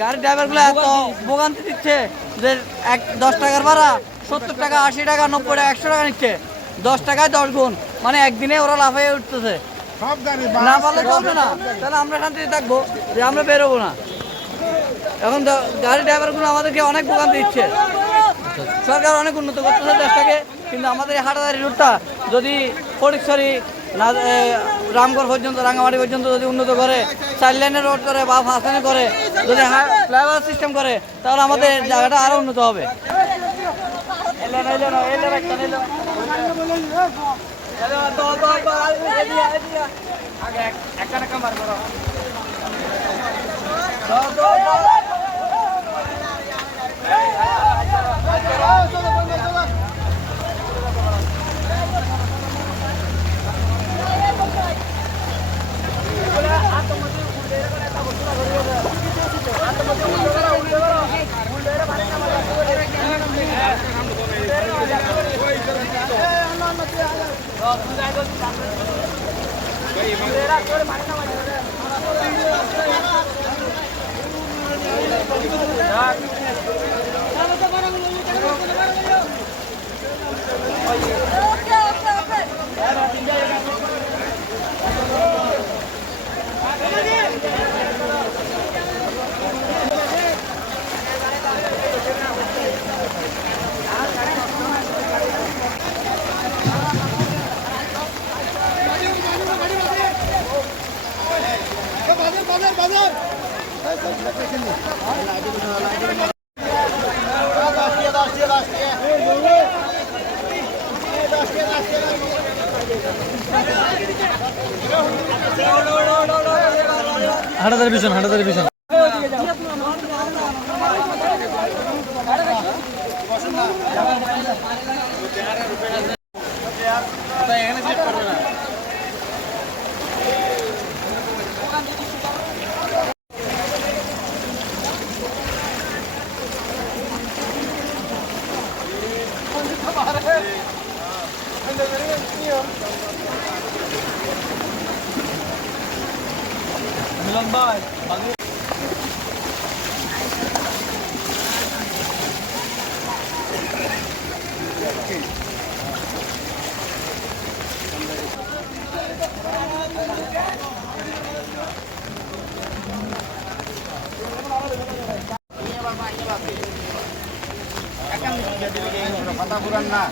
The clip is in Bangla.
গাড়ির ড্রাইভারগুলো এত ভোগান্তি দিচ্ছে যে 10 টাকার ভাড়া 70 টাকা 80 টাকা 90 টাকা 100 টাকা নিচ্ছে, 10 টাকায় 10 গুণ, মানে একদিনে ওরা লাফাইয়ে উঠতেছে। না পারলে চলবে না, তাহলে আমরা শান্তিতে থাকবো যে আমরা বেরোবো না। এখন গাড়ি ড্রাইভারগুলো আমাদেরকে অনেক ভোগান্তি দিচ্ছে। সরকার অনেক উন্নত করতেছে দেশটাকে, কিন্তু আমাদের এই হাটাদারি রুটটা যদি ফটিকছড়ি না রামগড় পর্যন্ত রাঙ্গামাটি পর্যন্ত যদি উন্নত করে, 4 লেনের রোড করে বা 5 লেনের করে, যদি ফ্লাইওভার সিস্টেম করে, তাহলে আমাদের জায়গাটা আরও উন্নত হবে। হাটাদারি পিছন হাটাদারি পিছন মিলন ভাই কথা পুরান না